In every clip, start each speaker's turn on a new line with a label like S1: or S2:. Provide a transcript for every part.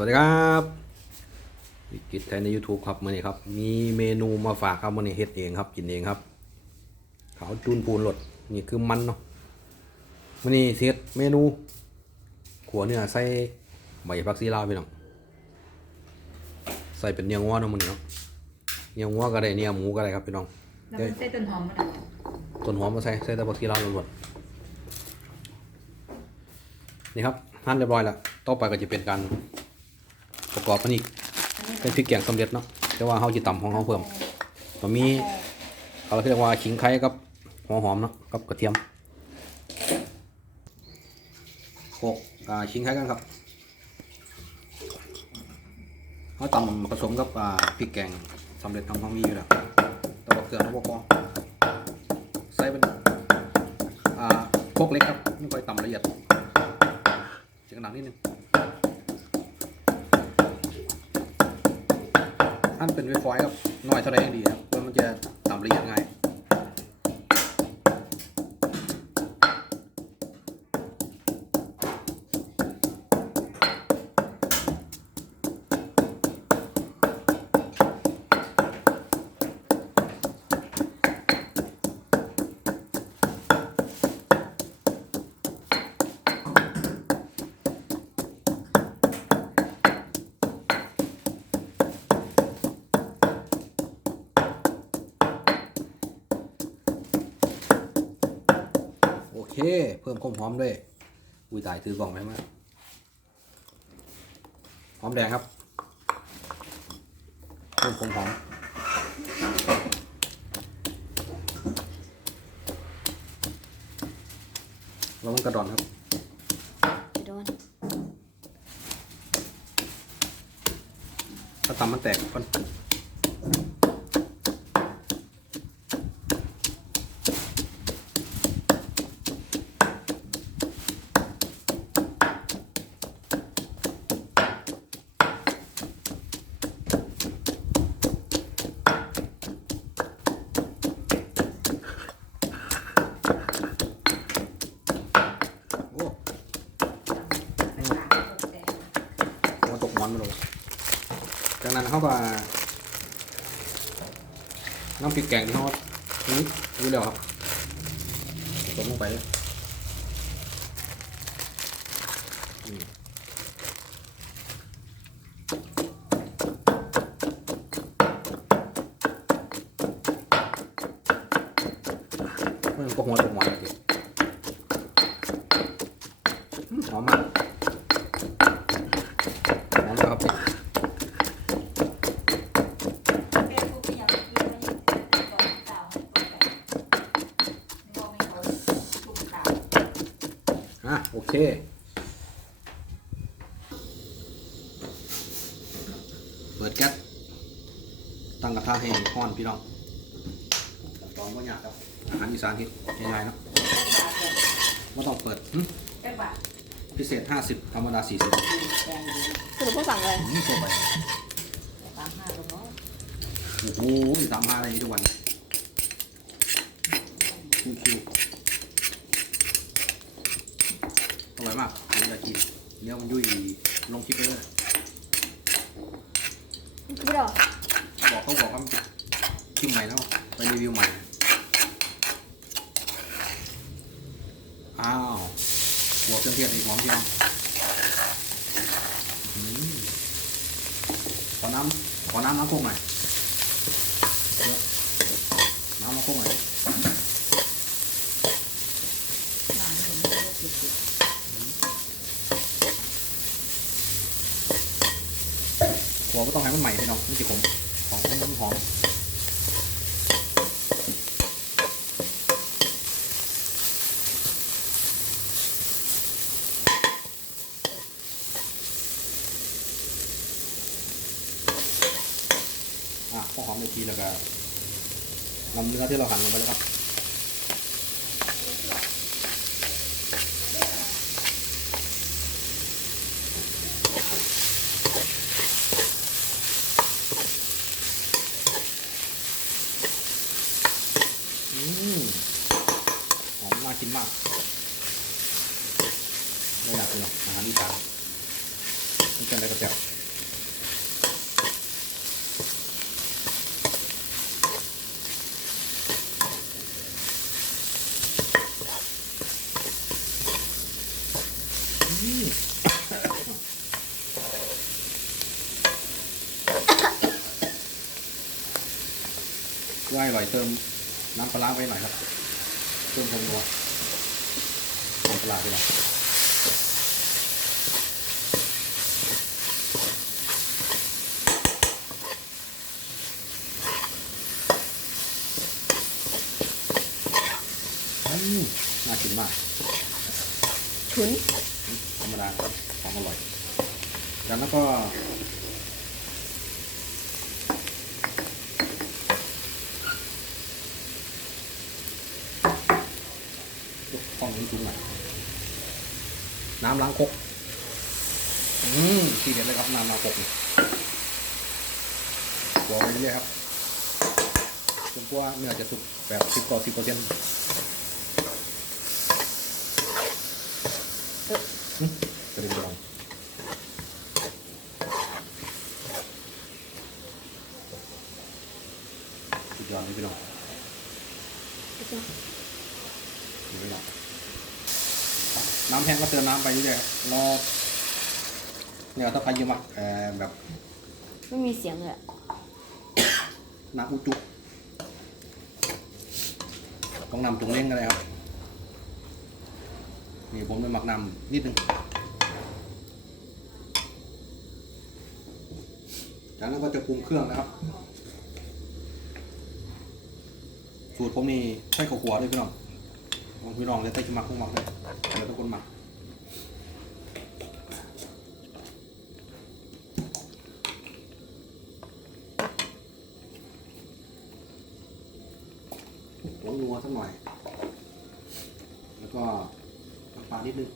S1: วัสดีครับวิกิตไทยใน YouTube ครับมื่อนี้ครับ มีเมนูมาฝากครับมื่อนี้เฮ็ดเองครับ กินเองครับขาวจูนปูนรสนี่คือมันเนาะมื่อนี้สิเฮ็ดเมนู ขัวเนื้อใส่ใบผักซีลาวพี่น้องใส่เป็นเนื้องัวเนาะมื่อนี้เนาะเนื้องัวก็ได้เนื้อหมูก็ได้ครับพี่น้อง
S2: แล้ว
S1: เอ้ย
S2: มันใส่ต้นหอมมาดับ
S1: ต้นหอมมาใส่ใส่แต่ผักชีลาวล้วนๆนี่ครับหั่นเรียบร้อยแล้วต่อไปก็จะเป็นการ ประกอบอันนี้เป็นพริกแกงสำเร็จเนาะแต่ว่าเขาจะต่ำของเขาเพิ่มก็มีเขาเรียกว่าขิงไข่กับหัวหอมเนาะกับกระเทียมโขลกอ่าขิงไข่กันครับเขาต่ำผสมกับอ่าพริกแกงสำเร็จทำของมีอยู่แล้วแต่ว่าเกลือเราบ่พอใส่เป็นอ่าพวกเล็กครับไม่ค่อยต่ำละเอียดเสียงดังนิดนึง อันเป็นไวฟอยครับน้อยเท่าไรยังดีครับเพราะมันจะต่ำละเอียดง่ายโอ เคเพิ่มความหอมด้วย อุ้ยตายถือกล่องไหมมากหอมแดงครับเพิ่มความหอมแล้วมันกระดอนครับ
S3: จะโดน
S1: ถ้าตำมันแตกก่อนโอ้ หัวตกมันมาลยจากนั้นเขาก็น้ำพริกแกงที่เขานี่รู้แล้วครับผสมลงไปเลยอืมมันก็หัวตกมันเลยอืมหอมมากหอมแล้วครับ อะโอ เค เปิดแก๊สตั้งกระทะให้ร้อนพี่น้องตอนก็ยากครับ อาหารอีสานที่ง่ายๆเนาะไม่ต้องเปิดหึพิเศษ 50 ธรรมดา 40
S3: สรุปผู้สั่งเลย
S1: นี่ตัวไปโอ้โหสามห้าอะไรนี้ทุกวันคิวคิว อร่อยมากผมอยากกินเนื้อมันยุ่ยลงคลิปไปเลย
S3: พี่ดอก
S1: บอกเขาบอกว่ามันคลิปใหม่แล้วไปรีวิวใหม่อ้าวหัวเครื่องเทศอีกหอมพี่น้องอืมขอน้ำขอน้ำน้ำโคกหน่อยเดี๋ยวน้ำน้ำโคกหน่อย ก็ต้องให้มันใหม่พี่น้องนี่สิผมของมันหอมอะพอหอมในทีแล้วก็นำเนื้อที่เราหั่นลงไปแล้วครับ อืมหอมน่ากินมากไม่อยากกินหรอกอาหารอีสาน กันอะไรก็แซ่บอืมว่า อร่อยเติมน้ำปลาร้าไปหน่อยครับเติมผงนัวผงปลาร้าไปหน่อยอืมน่ากินมาก
S3: ฉุน
S1: ธรรมดาครับของอร่อยจากนั้นก็ยกข้องนี้จุ้งหน่อย น้ำล้างครกอืมทีเด็ดเลยครับน้ำล้างครกนี่บอกไปเรื่อยๆครับจนกว่าเนื้อจะสุกแบบสิบต่อสิบเปอร์เซ็นต์จะเป็นยังสุดยอดเลยพี่น้อง
S3: พี่น้อง
S1: ดูพี่น้อง น้ำแห้งก็เติมน้ำไปเรื่อยๆรอเนี่ยถ้าใครอยืมอะเอ่อแบบ
S3: ไม่มีเสียงเลยอะ
S1: น้ำอุจุต้องนำตรงเล่งกันเลยครับ นี่ผมจะหมักนำนิดนึงจากนั้นก็จะปรุงเครื่องนะครับ สูตรผมนี่ใช้ข้าวขัวด้วยพี่น้อง บางพี่น้องจะใช้จะมักพวกหมักเลยเดี๋ยวทุกคนมักผงนัวสักหน่อย แล้วก็น้ำปลานิดนึง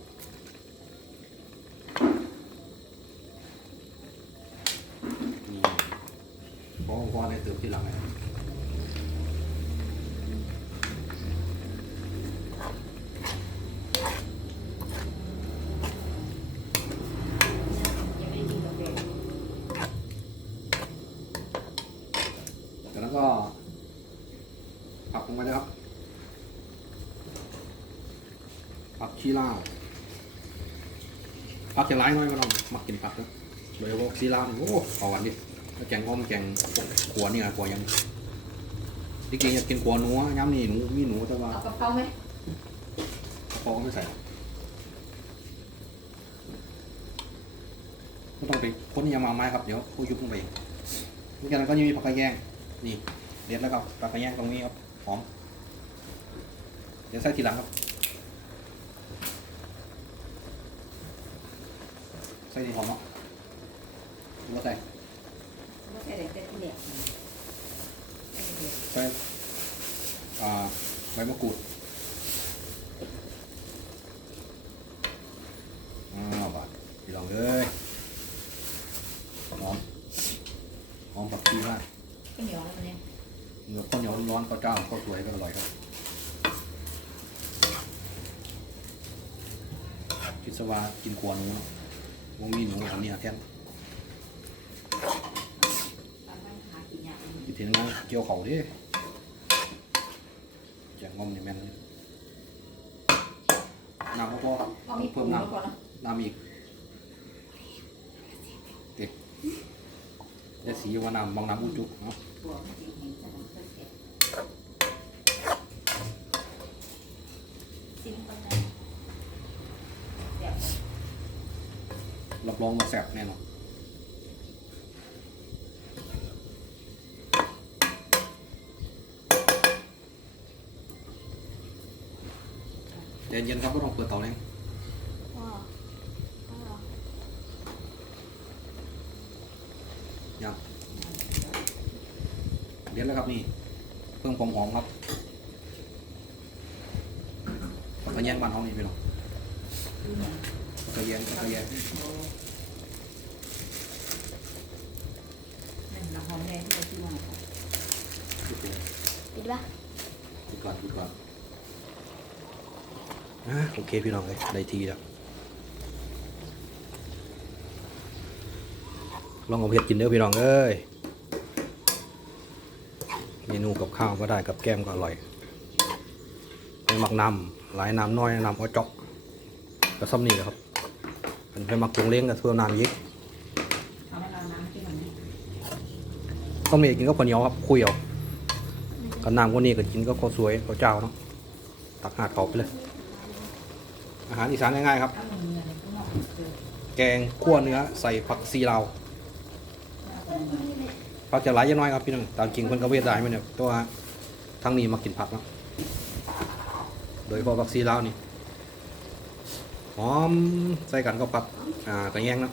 S1: นี่เพราะว่าได้เติมที่หลังไงจากนั้นก็ผักลงไปนะครับ ผักชีลาวผักจะร้ายน้อยก็ต้องมักกินผักนะโดยเฉพาะชีลาวนี่โอ้ขอหวานดิแล้วแกงอ้อมแกงขัวเนี่ยขัวยังที่จริงอยากกินขัวหนูอะย้ำนี่หนูมีหนูแต่ว่า
S3: เอากระเพราไหม
S1: พอก็ไม่ใส่ก็ต้องไปค้นยามาไม้ครับเดี๋ยวผู้ยุบลงไปนี่กันก็ยังมีผักกระแยงนี่เด็ดแล้วครับผักกระแยงตรงนี้ครับหอมเดี๋ยวใส่ทีหลังครับ ใส่ดีหอมเนาะหรือว่าใส่
S2: ไม่ใช่เด็กเด็กเนี่ย
S1: ใส่อ่าใบมะกรูดอ้าวบาดพี่ลองเลยหอมหอมผักชีมาก
S2: ก็เหนียวแล้วมันเนี่ย
S1: เนื้อข้าวเหนียวร้อนๆข้าวเจ้าข้าวสวยก็อร่อยครับคิดซะว่ากินขวหนูเนาะว งมีหนูอันนี้แทน
S2: ตอนนั้นหากินยาก
S1: คิดถึงนะเกี่ยวเขาดิแจงงอมนี่แม่นเลยน้ำก็พอครับ
S2: ก็มี
S1: เพิ่
S2: เพิ่
S1: ม
S2: ม
S1: น้
S2: น้ำก่อนนะำ
S1: น้ำอีกเด็ดได้สีว่าน้ำบางน้ำอุจุเนาะ
S2: ตัวมันจริงเห็นแต่มันเพิ่มเผ็ดซิมคนนั้นแบบ
S1: รับรองมาแซ่บแน่นอนเย็นๆครับก็ต้องเปิดเตาแรง
S3: ว้าวว้าว
S1: ยังเด็ดแล้วครับนี่เพิ่มความหอมครับกระแยงบ้านห้องนี่พี่น้อง
S2: ดูเหมือ
S1: กระแยงกระแยง
S2: นั่นละหอมแดงที่เราที่ว่า
S3: ปิดปะ
S1: ดูก่อนดูก่อนอะโอเคพี่น้องเลยได้ทีแล้วลองเอาเผ็ดกินเด้อพี่น้องเอ้ยเมนูกับข้าวก็ได้กับแก้มก็อร่อยไปหมักน้ำหลายน้ำน้อยน้ำเอาเจาะก็ซ้ำนี่แหละครับเป็นไปหมักตรงเล้งกับเพิ่มน้ำยิก
S2: เอาให้เราน้ำกินหน่อยนะ
S1: ซ้ำนี่กินก็ข้าวเหนียวครับคุยเอา กับน้ำคนนี้ก็กินก็ข้าวสวยข้าวเจ้าเนาะตักหาดเขาไปเลย อาหารอีสานง่ายๆครับ แกงคั่วเนื้อใส่ผักซีลาว
S2: เหน่อย
S1: ผักจะหลายจะน้อยครับพี่น้องตามจริงเพิ่นก็เวทได้ไหมเนี่ยตัวาทางนี้มากินผักเนาะโดยพาะผักซีลาวนี่หอมใส่กันก็ผักอ่ากระแยงเนาะ